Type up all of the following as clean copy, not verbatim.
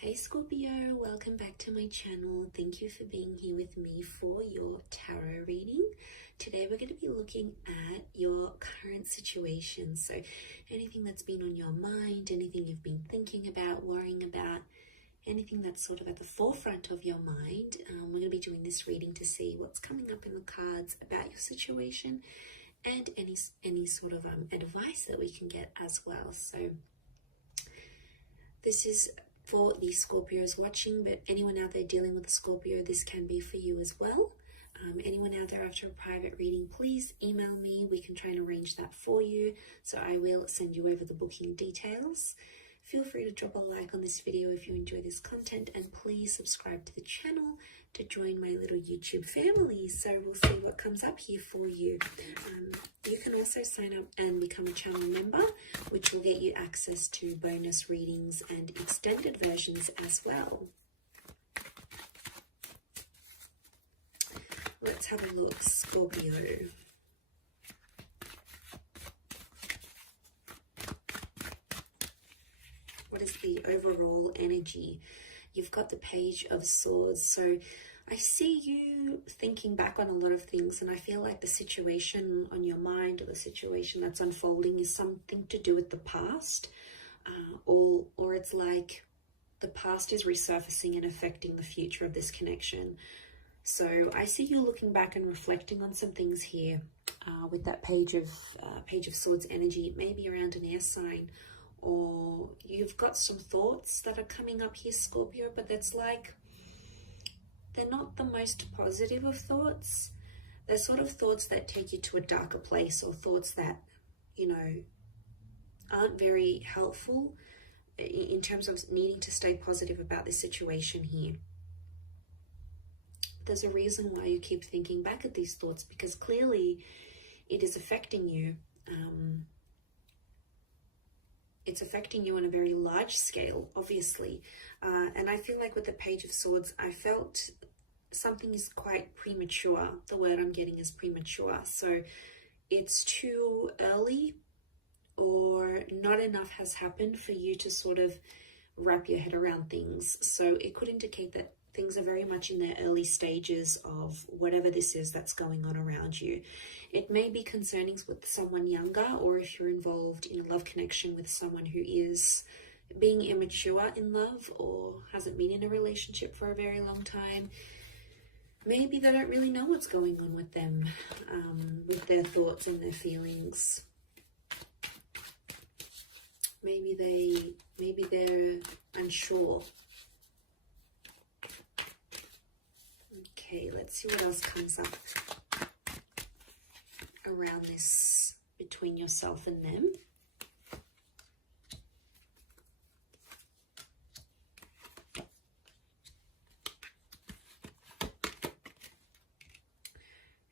Hey Scorpio, welcome back to my channel. Thank you for being here with me for your tarot reading. Today we're going to be looking at your current situation. So anything that's been on your mind, anything you've been thinking about, worrying about, anything that's sort of at the forefront of your mind. We're going to be doing this reading to see what's coming up in the cards about your situation and any sort of advice that we can get as well. So this is for the Scorpios watching, but anyone out there dealing with a Scorpio, this can be for you as well. Anyone out there after a private reading, please email me. We can try and arrange that for you. So I will send you over the booking details. Feel free to drop a like on this video if you enjoy this content, and please subscribe to the channel to join my little YouTube family. So we'll see what comes up here for you. You can also sign up and become a channel member, which will get you access to bonus readings and extended versions as well. Let's have a look, Scorpio. What is the overall energy? You've got the Page of Swords. So I see you thinking back on a lot of things, and I feel like the situation on your mind or the situation that's unfolding is something to do with the past, or it's like the past is resurfacing and affecting the future of this connection. So I see you looking back and reflecting on some things here with that Page of Swords energy. It may be around an air sign, or you've got some thoughts that are coming up here, Scorpio, but that's like, they're not the most positive of thoughts. They're sort of thoughts that take you to a darker place, or thoughts that, you know, aren't very helpful in terms of needing to stay positive about this situation here. There's a reason why you keep thinking back at these thoughts, because clearly it is affecting you. It's affecting you on a very large scale, obviously. And I feel like with the Page of Swords, I felt something is quite premature. The word I'm getting is premature. So it's too early, or not enough has happened for you to sort of wrap your head around things. So it could indicate that things are very much in their early stages of whatever this is that's going on around you. It may be concerning with someone younger, or if you're involved in a love connection with someone who is being immature in love or hasn't been in a relationship for a very long time. Maybe they don't really know what's going on with them, with their thoughts and their feelings. Maybe they're unsure. Okay, let's see what else comes up around this between yourself and them.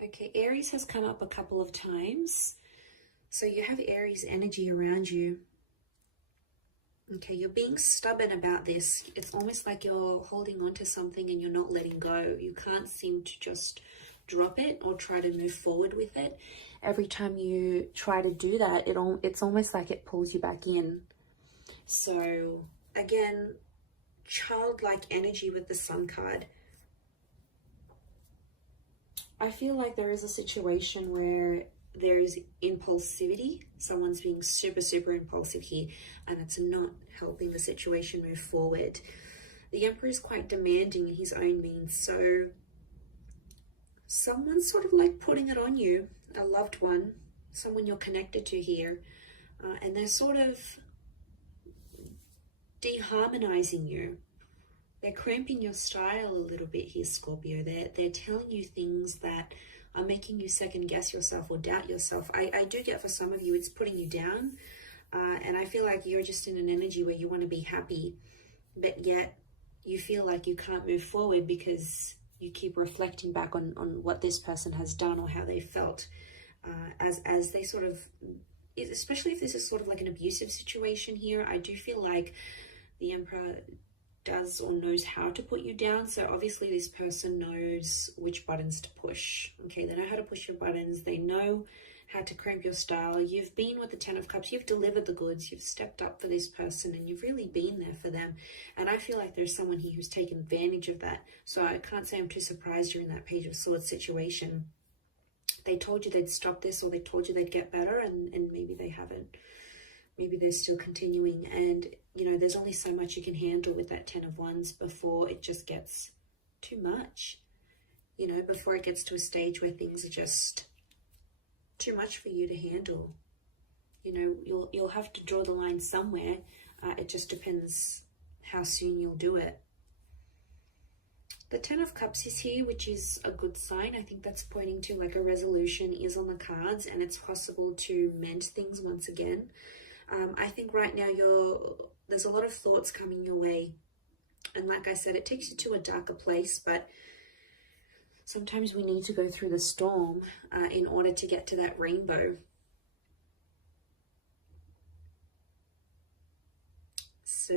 Okay, Aries has come up a couple of times. So you have Aries energy around you. Okay, you're being stubborn about this. It's almost like you're holding on to something and you're not letting go. You can't seem to just drop it or try to move forward with it. Every time you try to do that, it's almost like it pulls you back in. So again, childlike energy with the Sun card. I feel like there is a situation where there is impulsivity. Someone's being super impulsive here, and it's not helping the situation move forward. The Emperor is quite demanding in his own means, so someone's sort of like putting it on you, a loved one, someone you're connected to here, and they're sort of deharmonizing you. They're cramping your style a little bit here, Scorpio. They're telling you things that are making you second guess yourself or doubt yourself. I do get for some of you, it's putting you down. And I feel like you're just in an energy where you want to be happy, but yet you feel like you can't move forward because you keep reflecting back on what this person has done or how they felt as they sort of, especially if this is sort of like an abusive situation here. I do feel like the Emperor does or knows how to put you down. So obviously this person knows which buttons to push. Okay, they know how to push your buttons. They know had to cramp your style. You've been with the Ten of Cups, you've delivered the goods, you've stepped up for this person, and you've really been there for them. And I feel like there's someone here who's taken advantage of that. So I can't say I'm too surprised you're in that Page of Swords situation. They told you they'd stop this, or they told you they'd get better, and maybe they haven't. Maybe they're still continuing. And, you know, there's only so much you can handle with that Ten of Wands before it just gets too much. You know, before it gets to a stage where things are just too much for you to handle. You know, you'll have to draw the line somewhere. It just depends how soon you'll do it. The Ten of Cups is here, which is a good sign. I think that's pointing to like a resolution is on the cards, and it's possible to mend things once again. I think right now there's a lot of thoughts coming your way. And like I said, it takes you to a darker place, but sometimes we need to go through the storm in order to get to that rainbow. So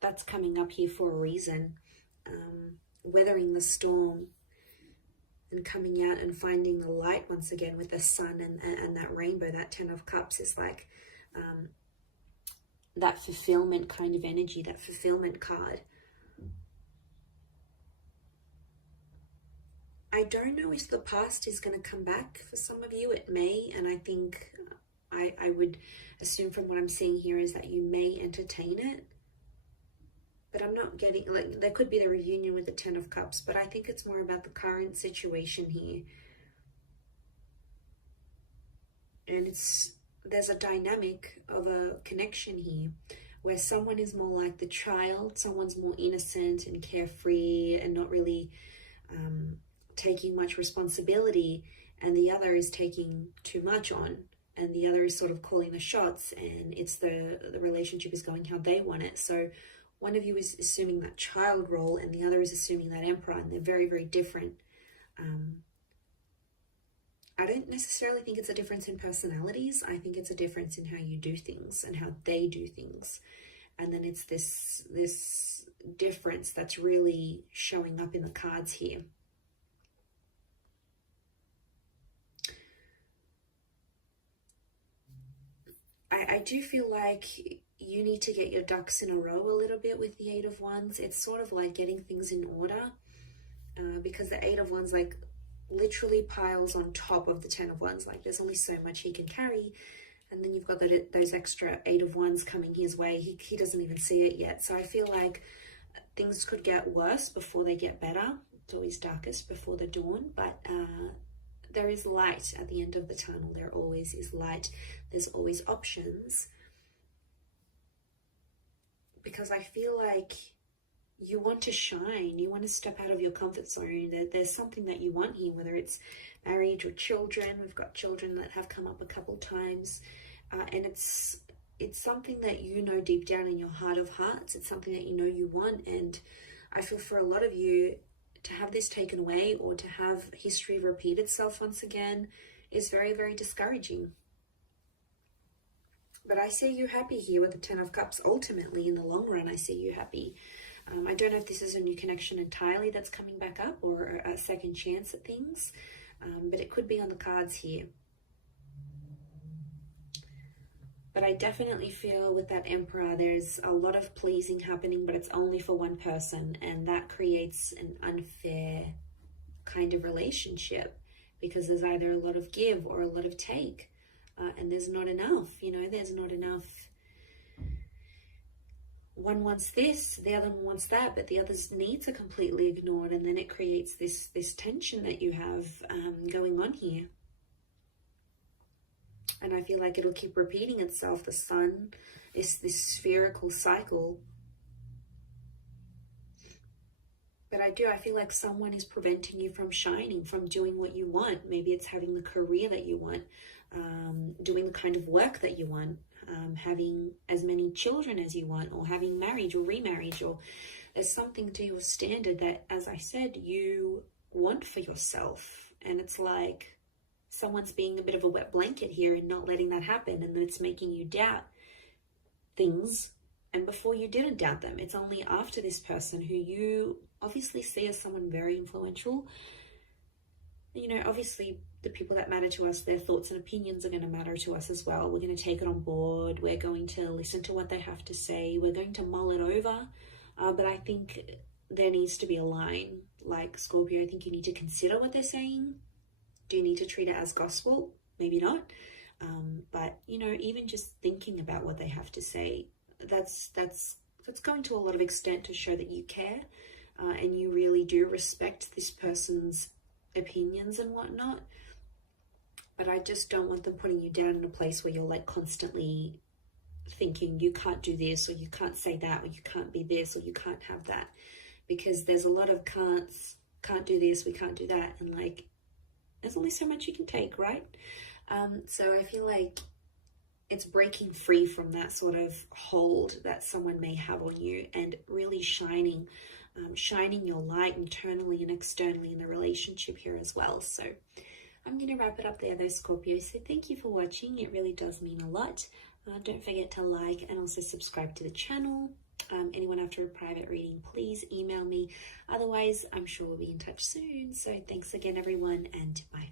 that's coming up here for a reason. Weathering the storm and coming out and finding the light once again with the sun and that rainbow. That Ten of Cups is like that fulfillment kind of energy, that fulfillment card. I don't know if the past is going to come back. For some of you, it may, and I think I would assume from what I'm seeing here is that you may entertain it. But I'm not getting, like, there could be the reunion with the Ten of Cups, but I think it's more about the current situation here. And there's a dynamic of a connection here where someone is more like the child, someone's more innocent and carefree and not really taking much responsibility, and the other is taking too much on, and the other is sort of calling the shots, and it's the relationship is going how they want it. So one of you is assuming that child role and the other is assuming that emperor, and they're very, very different. I don't necessarily think it's a difference in personalities. I think it's a difference in how you do things and how they do things. And then it's this difference that's really showing up in the cards here. I do feel like you need to get your ducks in a row a little bit with the Eight of Wands. It's sort of like getting things in order, because the Eight of Wands like literally piles on top of the Ten of Wands. Like there's only so much he can carry, and then you've got those extra Eight of Wands coming his way. He doesn't even see it yet. So I feel like things could get worse before they get better. It's always darkest before the dawn, but there is light at the end of the tunnel. There always is light. There's always options. Because I feel like you want to shine. You want to step out of your comfort zone. There's something that you want here, whether it's marriage or children. We've got children that have come up a couple times. And it's something that you know deep down in your heart of hearts. It's something that you know you want. And I feel for a lot of you, to have this taken away or to have history repeat itself once again is very, very discouraging. But I see you happy here with the Ten of Cups. Ultimately, in the long run, I see you happy. I don't know if this is a new connection entirely that's coming back up or a second chance at things, but it could be on the cards here. But I definitely feel with that Emperor, there's a lot of pleasing happening, but it's only for one person. And that creates an unfair kind of relationship because there's either a lot of give or a lot of take. And there's not enough, you know, there's not enough. One wants this, the other one wants that, but the other's needs are completely ignored. And then it creates this tension that you have going on here. And I feel like it'll keep repeating itself. The sun is this spherical cycle. But I feel like someone is preventing you from shining, from doing what you want. Maybe it's having the career that you want, doing the kind of work that you want, having as many children as you want, or having marriage or remarriage, or there's something to your standard that, as I said, you want for yourself. And it's like someone's being a bit of a wet blanket here and not letting that happen, and then it's making you doubt things. And before you didn't doubt them, it's only after this person who you obviously see as someone very influential you know, obviously the people that matter to us, their thoughts and opinions are going to matter to us as well. We're going to take it on board. We're going to listen to what they have to say. We're going to mull it over. But I think there needs to be a line. Like Scorpio, I think you need to consider what they're saying. Do you need to treat it as gospel? Maybe not. But, you know, even just thinking about what they have to say, that's going to a lot of extent to show that you care and you really do respect this person's opinions and whatnot. But I just don't want them putting you down in a place where you're like constantly thinking you can't do this, or you can't say that, or you can't be this, or you can't have that, because there's a lot of can't do this, we can't do that, and like there's only so much you can take, right? So I feel like it's breaking free from that sort of hold that someone may have on you and really shining your light internally and externally in the relationship here as well. So I'm going to wrap it up there though, Scorpio. So thank you for watching. It really does mean a lot. Don't forget to like and also subscribe to the channel. Anyone after a private reading, please email me. Otherwise, I'm sure we'll be in touch soon. So thanks again, everyone, and bye.